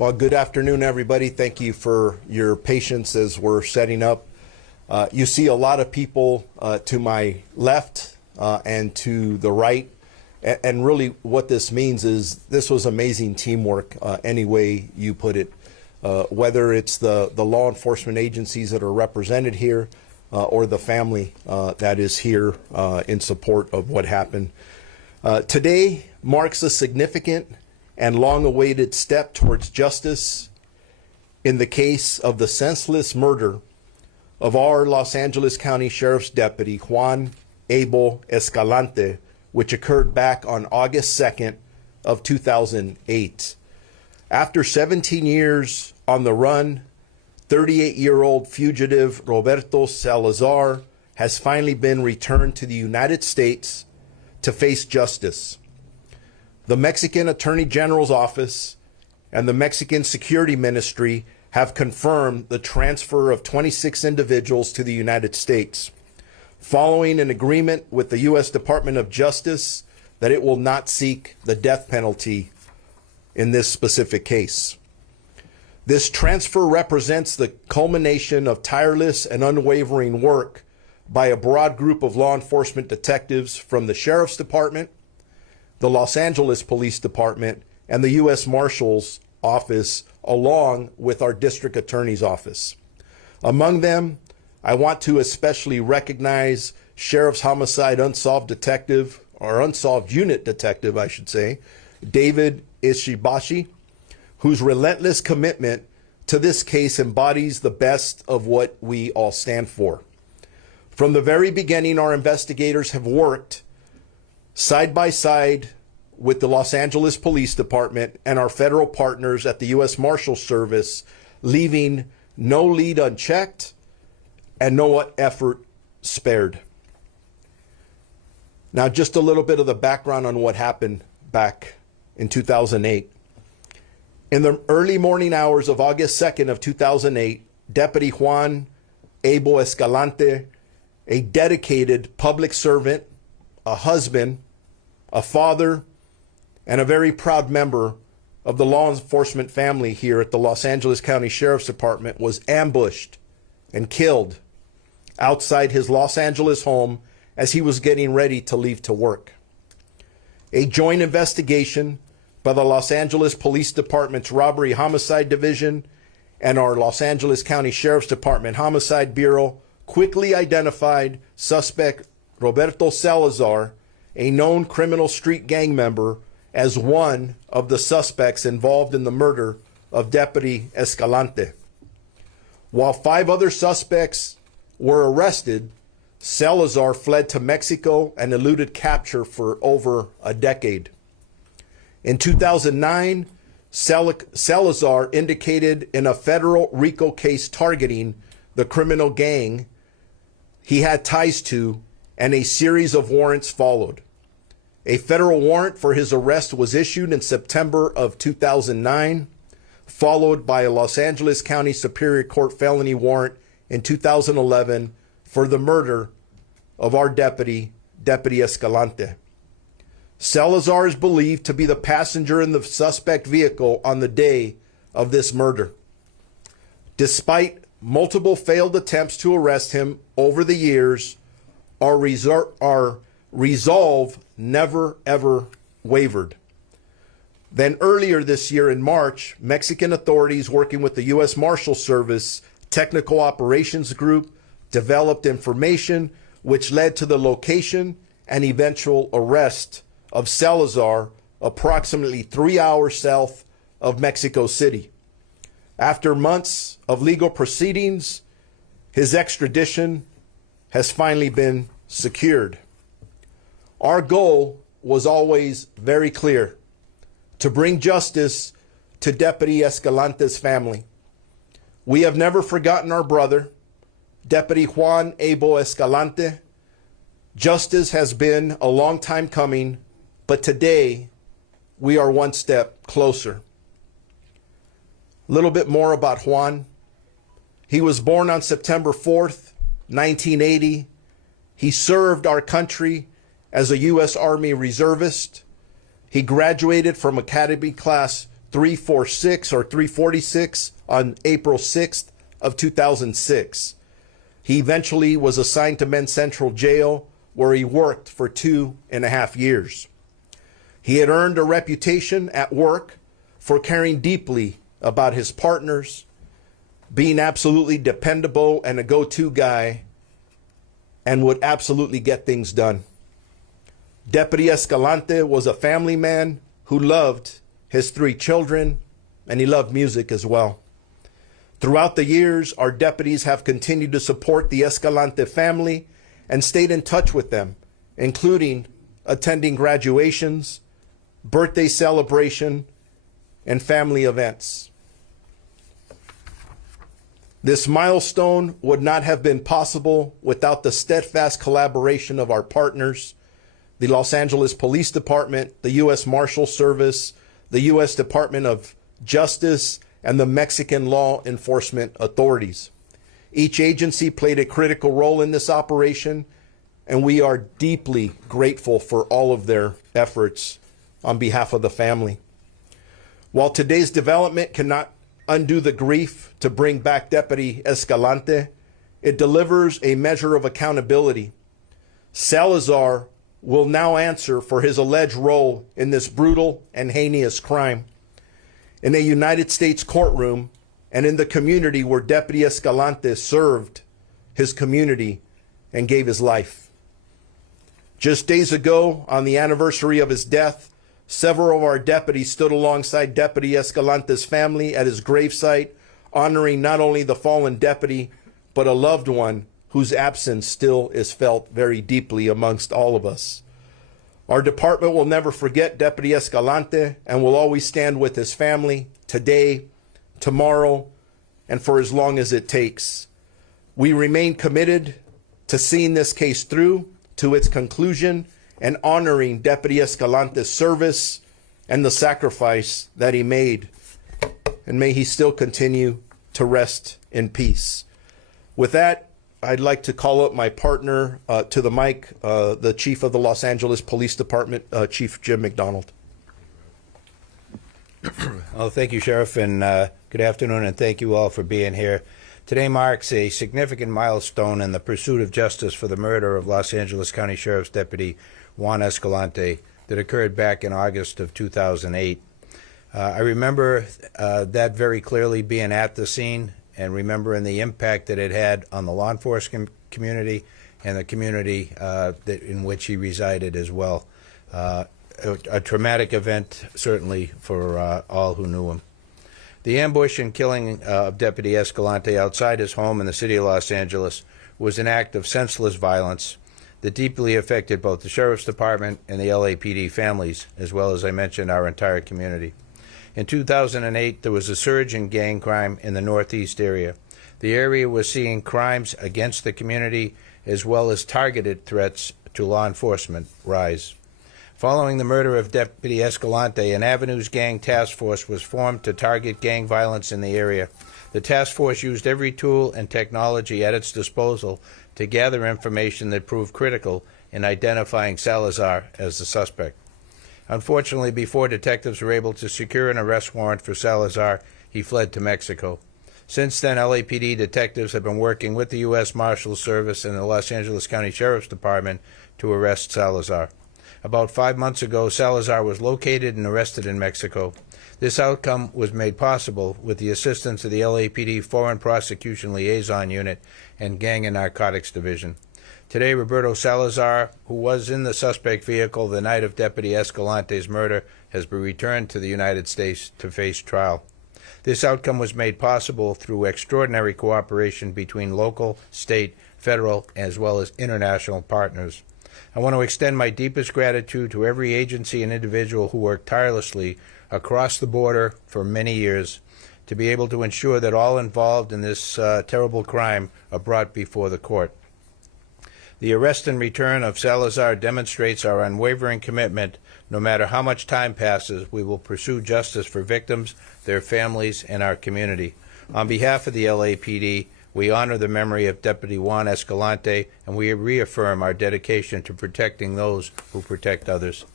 Well, good afternoon, everybody. Thank you for your patience as we're setting up. You see a lot of people to my left and to the right. And really what this means is this was amazing teamwork, any way you put it, whether it's the law enforcement agencies that are represented here or the family that is here in support of what happened. Today marks a significant and long-awaited step towards justice in the case of the senseless murder of our Los Angeles County Sheriff's Deputy, Juan Abel Escalante, which occurred back on August 2nd of 2008. After 17 years on the run, 38-year-old fugitive Roberto Salazar has finally been returned to the United States to face justice. The Mexican Attorney General's office and the Mexican Security Ministry have confirmed the transfer of 26 individuals to the United States, following an agreement with the U.S. Department of Justice that it will not seek the death penalty in this specific case. This transfer represents the culmination of tireless and unwavering work by a broad group of law enforcement detectives from the Sheriff's Department, the Los Angeles Police Department, and the U.S. Marshal's Office, along with our District Attorney's Office. Among them, I want to especially recognize Sheriff's Homicide Unsolved Detective, or Unsolved Unit Detective, I should say, David Ishibashi, whose relentless commitment to this case embodies the best of what we all stand for. From the very beginning, our investigators have worked side by side with the Los Angeles Police Department and our federal partners at the U.S. Marshals Service, leaving no lead unchecked and no effort spared. Now, just a little bit of the background on what happened back in 2008. In the early morning hours of August 2nd of 2008, Deputy Juan Abel Escalante, a dedicated public servant, a husband, a father, and a very proud member of the law enforcement family here at the Los Angeles County Sheriff's Department, was ambushed and killed outside his Los Angeles home as he was getting ready to leave to work. A joint investigation by the Los Angeles Police Department's Robbery Homicide Division and our Los Angeles County Sheriff's Department Homicide Bureau quickly identified suspect Roberto Salazar, a known criminal street gang member, as one of the suspects involved in the murder of Deputy Escalante. While 5 other suspects were arrested, Salazar fled to Mexico and eluded capture for over a decade. In 2009, Salazar indicated in a federal RICO case targeting the criminal gang he had ties to, and a series of warrants followed. A federal warrant for his arrest was issued in September of 2009, followed by a Los Angeles County Superior Court felony warrant in 2011 for the murder of our Deputy Escalante. Salazar is believed to be the passenger in the suspect vehicle on the day of this murder. Despite multiple failed attempts to arrest him over the years, our resolve never, ever wavered. Then earlier this year in March, Mexican authorities working with the U.S. Marshals Service Technical Operations Group developed information which led to the location and eventual arrest of Salazar approximately 3 hours south of Mexico City. After months of legal proceedings, his extradition has finally been secured. Our goal was always very clear: to bring justice to Deputy Escalante's family. We have never forgotten our brother, Deputy Juan Abel Escalante. Justice has been a long time coming, but today we are one step closer. A little bit more about Juan. He was born on September 4th, 1980. He served our country as a U.S. Army reservist. He graduated from Academy Class 346 or 346 on April 6th of 2006. He eventually was assigned to Men's Central Jail, where he worked for 2.5 years. He had earned a reputation at work for caring deeply about his partners, being absolutely dependable and a go-to guy, and would absolutely get things done. Deputy Escalante was a family man who loved his 3 children, and he loved music as well. Throughout the years, our deputies have continued to support the Escalante family and stayed in touch with them, including attending graduations, birthday celebration, and family events. This milestone would not have been possible without the steadfast collaboration of our partners, the Los Angeles Police Department, the U.S. Marshal Service, the U.S. Department of Justice, and the Mexican law enforcement authorities. Each agency played a critical role in this operation, and we are deeply grateful for all of their efforts on behalf of the family. While today's development cannot undo the grief to bring back Deputy Escalante, it delivers a measure of accountability. Salazar will now answer for his alleged role in this brutal and heinous crime. In a United States courtroom and in the community where Deputy Escalante served his community and gave his life. Just days ago, on the anniversary of his death, several of our deputies stood alongside Deputy Escalante's family at his gravesite, honoring not only the fallen deputy, but a loved one whose absence still is felt very deeply amongst all of us. Our department will never forget Deputy Escalante and will always stand with his family today, tomorrow, and for as long as it takes. We remain committed to seeing this case through to its conclusion and honoring Deputy Escalante's service and the sacrifice that he made. And may he still continue to rest in peace. With that, I'd like to call up my partner to the mic, the Chief of the Los Angeles Police Department, Chief Jim McDonald. Well, thank you, Sheriff, and good afternoon, and thank you all for being here. Today marks a significant milestone in the pursuit of justice for the murder of Los Angeles County Sheriff's Deputy Juan Escalante that occurred back in August of 2008. I remember that very clearly, being at the scene and remembering the impact that it had on the law enforcement community and the community in which he resided as well. A traumatic event, certainly, for all who knew him. The ambush and killing of Deputy Escalante outside his home in the city of Los Angeles was an act of senseless violence that deeply affected both the Sheriff's Department and the LAPD families, as well as, I mentioned, our entire community. In 2008, there was a surge in gang crime in the Northeast area. The area was seeing crimes against the community as well as targeted threats to law enforcement rise. Following the murder of Deputy Escalante, an Avenues Gang Task Force was formed to target gang violence in the area. The task force used every tool and technology at its disposal to gather information that proved critical in identifying Salazar as the suspect. Unfortunately, before detectives were able to secure an arrest warrant for Salazar, he fled to Mexico. Since then, LAPD detectives have been working with the U.S. Marshal Service and the Los Angeles County Sheriff's Department to arrest Salazar. About 5 months ago, Salazar was located and arrested in Mexico. This outcome was made possible with the assistance of the LAPD Foreign Prosecution Liaison Unit and Gang and Narcotics Division. Today, Roberto Salazar, who was in the suspect vehicle the night of Deputy Escalante's murder, has been returned to the United States to face trial. This outcome was made possible through extraordinary cooperation between local, state, federal, as well as international partners. I want to extend my deepest gratitude to every agency and individual who worked tirelessly across the border for many years to be able to ensure that all involved in this terrible crime are brought before the court. The arrest and return of Salazar demonstrates our unwavering commitment. No matter how much time passes, we will pursue justice for victims, their families, and our community. On behalf of the LAPD, we honor the memory of Deputy Juan Escalante, and we reaffirm our dedication to protecting those who protect others.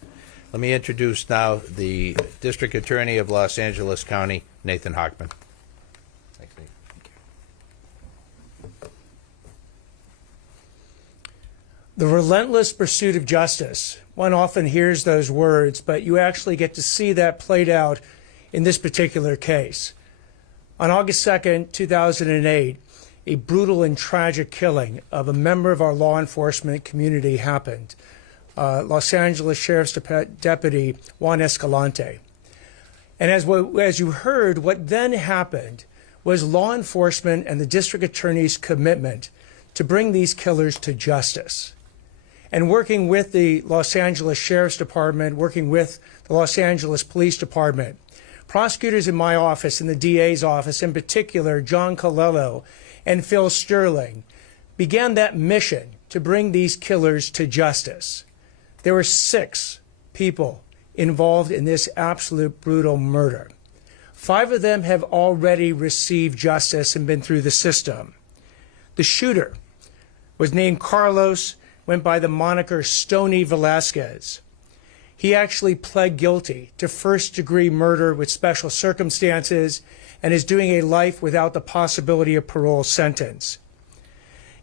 Let me introduce now the District Attorney of Los Angeles County, Nathan Hochman. Thanks, Nate. The relentless pursuit of justice. One often hears those words, but you actually get to see that played out in this particular case. On August 2nd, 2008, a brutal and tragic killing of a member of our law enforcement community happened. Los Angeles Sheriff's Deputy Juan Escalante. And as you heard, what then happened was law enforcement and the district attorney's commitment to bring these killers to justice. And working with the Los Angeles Sheriff's Department, working with the Los Angeles Police Department, prosecutors in my office, in the DA's office, in particular, John Colello and Phil Sterling, began that mission to bring these killers to justice. There were 6 people involved in this absolute brutal murder. 5 of them have already received justice and been through the system. The shooter was named Carlos, went by the moniker Stony Velasquez. He actually pled guilty to first-degree murder with special circumstances and is doing a life without the possibility of parole sentence.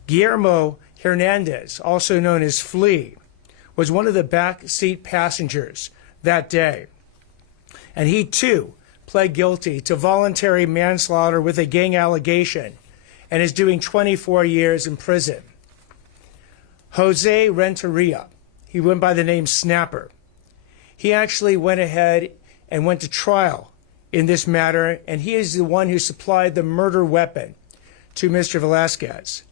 Guillermo Hernandez, also known as Flea, was one of the back seat passengers that day. And he, too, pled guilty to voluntary manslaughter with a gang allegation and is doing 24 years in prison. Jose Renteria, he went by the name Snapper. He actually went ahead and went to trial in this matter, and he is the one who supplied the murder weapon to Mr. Velasquez.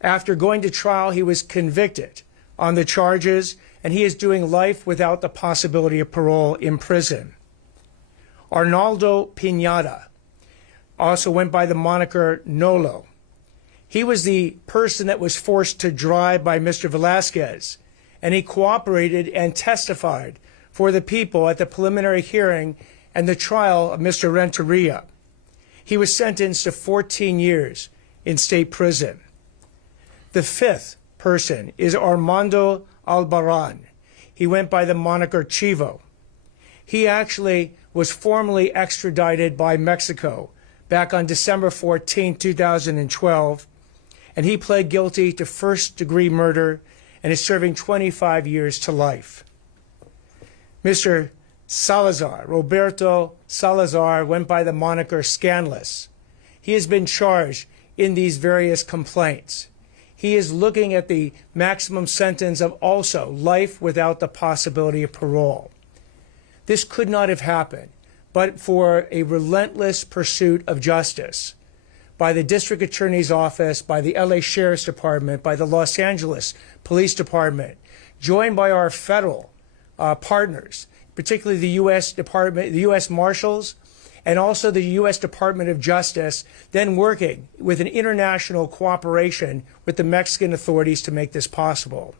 After going to trial, he was convicted on the charges, and he is doing life without the possibility of parole in prison. Arnaldo Pineda also went by the moniker Nolo. He was the person that was forced to drive by Mr. Velasquez, and he cooperated and testified for the people at the preliminary hearing and the trial of Mr. Renteria. He was sentenced to 14 years in state prison. The 5th person is Armando Albarran. He went by the moniker Chivo. He actually was formally extradited by Mexico back on December 14, 2012, and he pled guilty to first-degree murder and is serving 25 years to life. Mr. Salazar, Roberto Salazar, went by the moniker Scanless. He has been charged in these various complaints. He is looking at the maximum sentence of also life without the possibility of parole. This could not have happened but for a relentless pursuit of justice by the District Attorney's Office, by the LA Sheriff's Department, by the Los Angeles Police Department, joined by our federal partners, particularly the U.S. Department, the U.S. Marshals, and also the U.S. Department of Justice, then working with an international cooperation with the Mexican authorities to make this possible.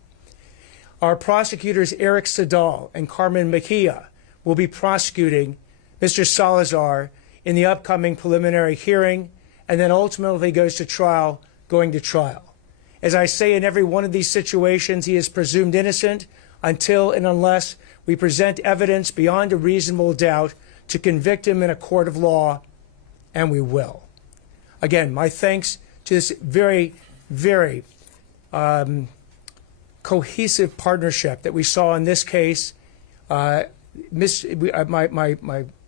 Our prosecutors, Eric Sedal and Carmen Mejia, will be prosecuting Mr. Salazar in the upcoming preliminary hearing, and then ultimately goes to trial, going to trial. As I say, in every one of these situations, he is presumed innocent until and unless we present evidence beyond a reasonable doubt to convict him in a court of law, and we will. Again, my thanks to this very, very cohesive partnership that we saw in this case. My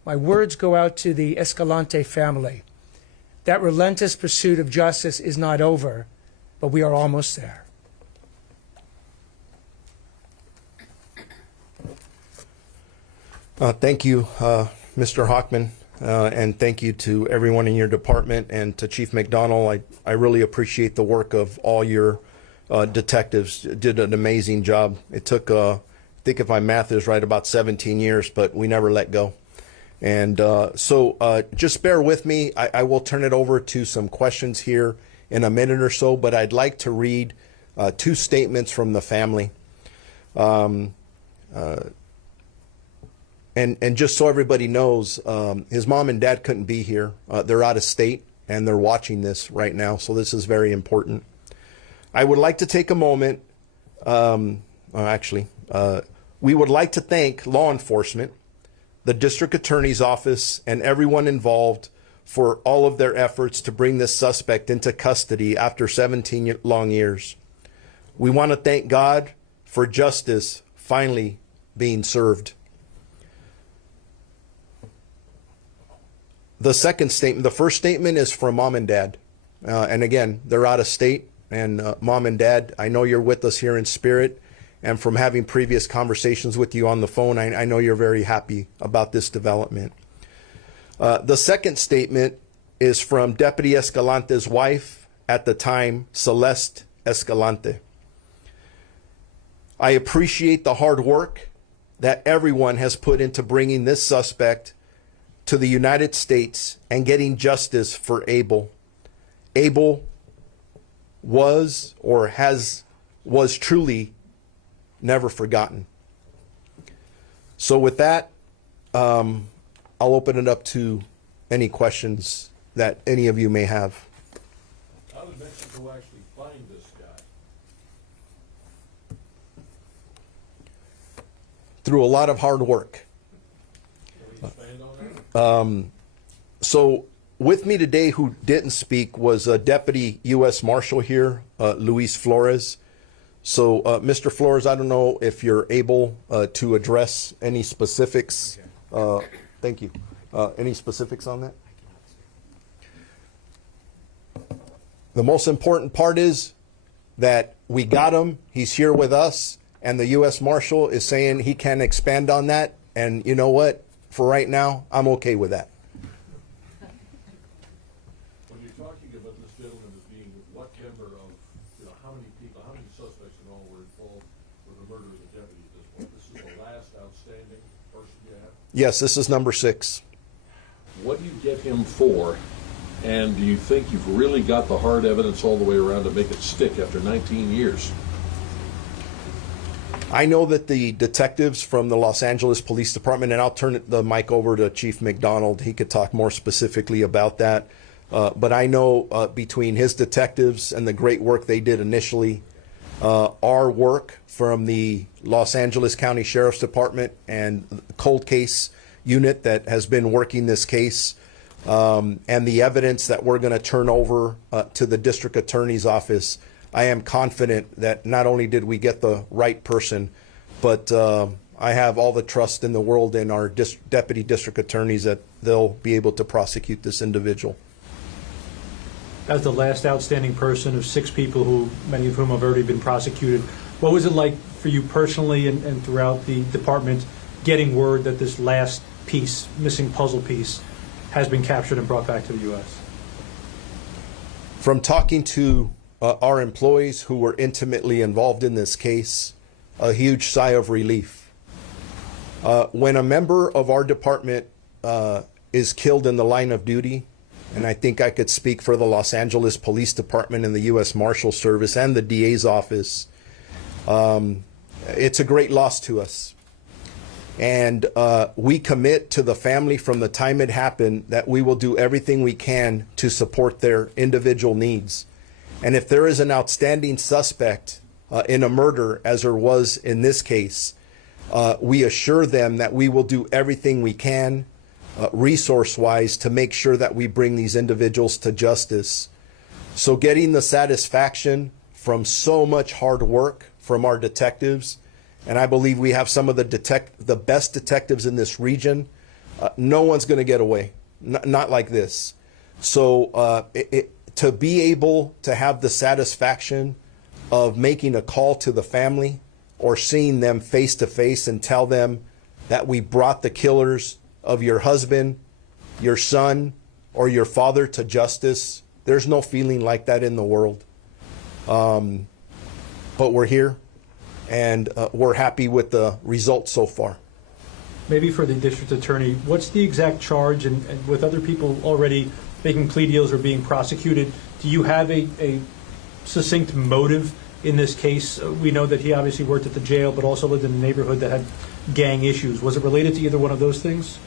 words go out to the Escalante family. That relentless pursuit of justice is not over, but we are almost there. Thank you, Mr. Hochman, and thank you to everyone in your department and to Chief McDonald. I really appreciate the work of all your detectives. Did an amazing job. It took, I think if my math is right, about 17 years, but we never let go. And so just bear with me. I will turn it over to some questions here in a minute or so, but I'd like to read 2 statements from the family. And just so everybody knows, his mom and dad couldn't be here. They're out of state, and they're watching this right now, so this is very important. I would like to take a moment, We would like to thank law enforcement, the district attorney's office, and everyone involved for all of their efforts to bring this suspect into custody after 17 long years. We want to thank God for justice finally being served. The second statement, the first statement is from mom and dad. And again, they're out of state. And mom and dad, I know you're with us here in spirit. And from having previous conversations with you on the phone, I know you're very happy about this development. The second statement is from Deputy Escalante's wife at the time, Celeste Escalante. I appreciate the hard work that everyone has put into bringing this suspect to the United States and getting justice for Abel. Abel was truly never forgotten. So with that, I'll open it up to any questions that any of you may have. How did Mexico actually find this guy? Through a lot of hard work. Can we expand on that? So with me today who didn't speak was a Deputy U.S. Marshal here, Luis Flores. So, Mr. Flores, I don't know if you're able to address any specifics. Thank you. Any specifics on that? The most important part is that we got him. He's here with us. And the U.S. Marshal is saying he can expand on that. And you know what? For right now, I'm okay with that. When you're talking about this gentleman as being what member of, how many people, how many suspects in all were involved with the murder of the deputy at this point? This is the last outstanding person you have? Yes, this is number 6. What do you get him for? And do you think you've really got the hard evidence all the way around to make it stick after 19 years? I know that the detectives from the Los Angeles Police Department, and I'll turn the mic over to Chief McDonald. He could talk more specifically about that. But I know between his detectives and the great work they did initially, our work from the Los Angeles County Sheriff's Department and the cold case unit that has been working this case, and the evidence that we're going to turn over to the district attorney's office, I am confident that not only did we get the right person, but I have all the trust in the world in our deputy district attorneys that they'll be able to prosecute this individual. As the last outstanding person of 6 people, who many of whom have already been prosecuted, what was it like for you personally and throughout the department getting word that this last piece, missing puzzle piece, has been captured and brought back to the U.S.? From talking to our employees who were intimately involved in this case, a huge sigh of relief. When a member of our department is killed in the line of duty, and I think I could speak for the Los Angeles Police Department and the U.S. Marshal Service and the DA's office, it's a great loss to us. And we commit to the family from the time it happened that we will do everything we can to support their individual needs. And if there is an outstanding suspect in a murder, as there was in this case, we assure them that we will do everything we can, resource-wise, to make sure that we bring these individuals to justice. So getting the satisfaction from so much hard work from our detectives, and I believe we have some of the best detectives in this region, no one's going to get away, not like this. So to be able to have the satisfaction of making a call to the family or seeing them face to face and tell them that we brought the killers of your husband, your son, or your father to justice, there's no feeling like that in the world. But we're here, and we're happy with the results so far. Maybe for the district attorney, what's the exact charge? And with other people already making plea deals or being prosecuted, do you have a succinct motive in this case? We know that he obviously worked at the jail, but also lived in a neighborhood that had gang issues. Was it related to either one of those things?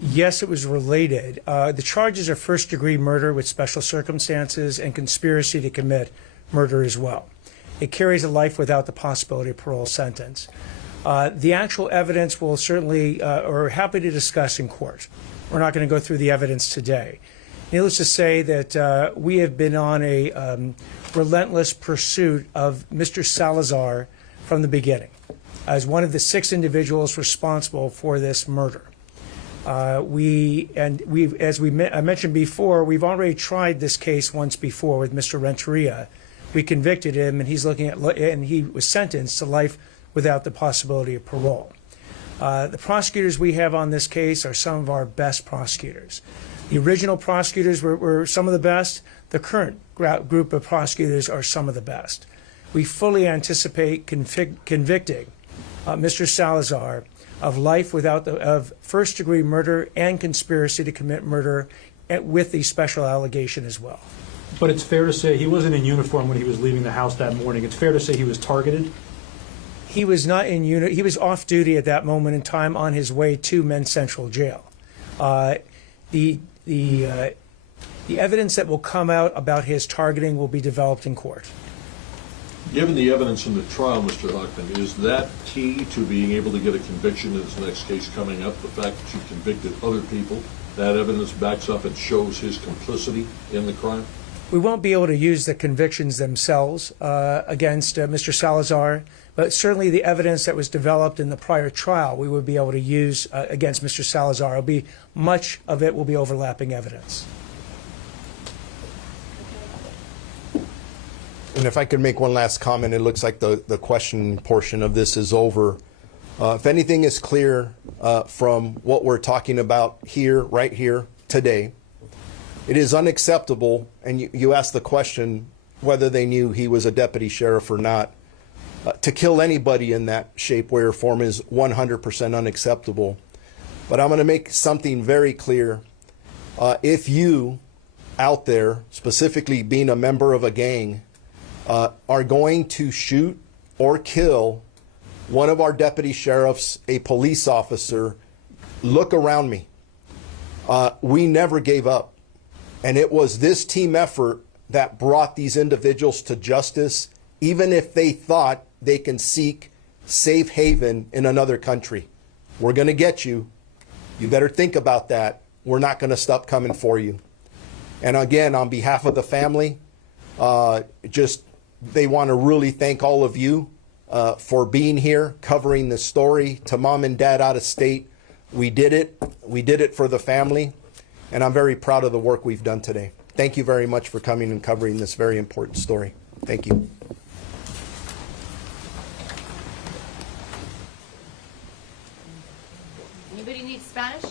Yes, it was related. The charges are first-degree murder with special circumstances and conspiracy to commit murder as well. it carries a life without the possibility of parole sentence. The actual evidence we'll certainly are happy to discuss in court. We're not going to go through the evidence today. Needless to say that we have been on a relentless pursuit of Mr. Salazar from the beginning as one of the 6 individuals responsible for this murder. I mentioned before, we've already tried this case once before with Mr. Renteria. We convicted him, and and he was sentenced to life without the possibility of parole. The prosecutors we have on this case are some of our best prosecutors. The original prosecutors were some of the best. The current group of prosecutors are some of the best. We fully anticipate convicting Mr. Salazar of life of first-degree murder and conspiracy to commit murder, with the special allegation as well. But it's fair to say he wasn't in uniform when he was leaving the house that morning. It's fair to say he was targeted? He was not in unit. He was off duty at that moment in time on his way to Men's Central Jail. The evidence that will come out about his targeting will be developed in court. Given the evidence in the trial, Mr. Huckman, is that key to being able to get a conviction in this next case coming up? The fact that you convicted other people, that evidence backs up and shows his complicity in the crime? We won't be able to use the convictions themselves against Mr. Salazar, but certainly the evidence that was developed in the prior trial we would be able to use against Mr. Salazar. Much of it will be overlapping evidence. And if I could make one last comment, it looks like the question portion of this is over. If anything is clear from what we're talking about here, right here, today, it is unacceptable, and you asked the question whether they knew he was a deputy sheriff or not. To kill anybody in that shape, way, or form is 100% unacceptable. But I'm going to make something very clear. If you out there, specifically being a member of a gang, are going to shoot or kill one of our deputy sheriffs, a police officer, look around me. We never gave up. And it was this team effort that brought these individuals to justice, even if they thought they can seek safe haven in another country. We're going to get you. You better think about that. We're not going to stop coming for you. And again, on behalf of the family, they want to really thank all of you for being here, covering this story. To mom and dad out of state, we did it. We did it for the family. And I'm very proud of the work we've done today. Thank you very much for coming and covering this very important story. Thank you. Anybody need Spanish?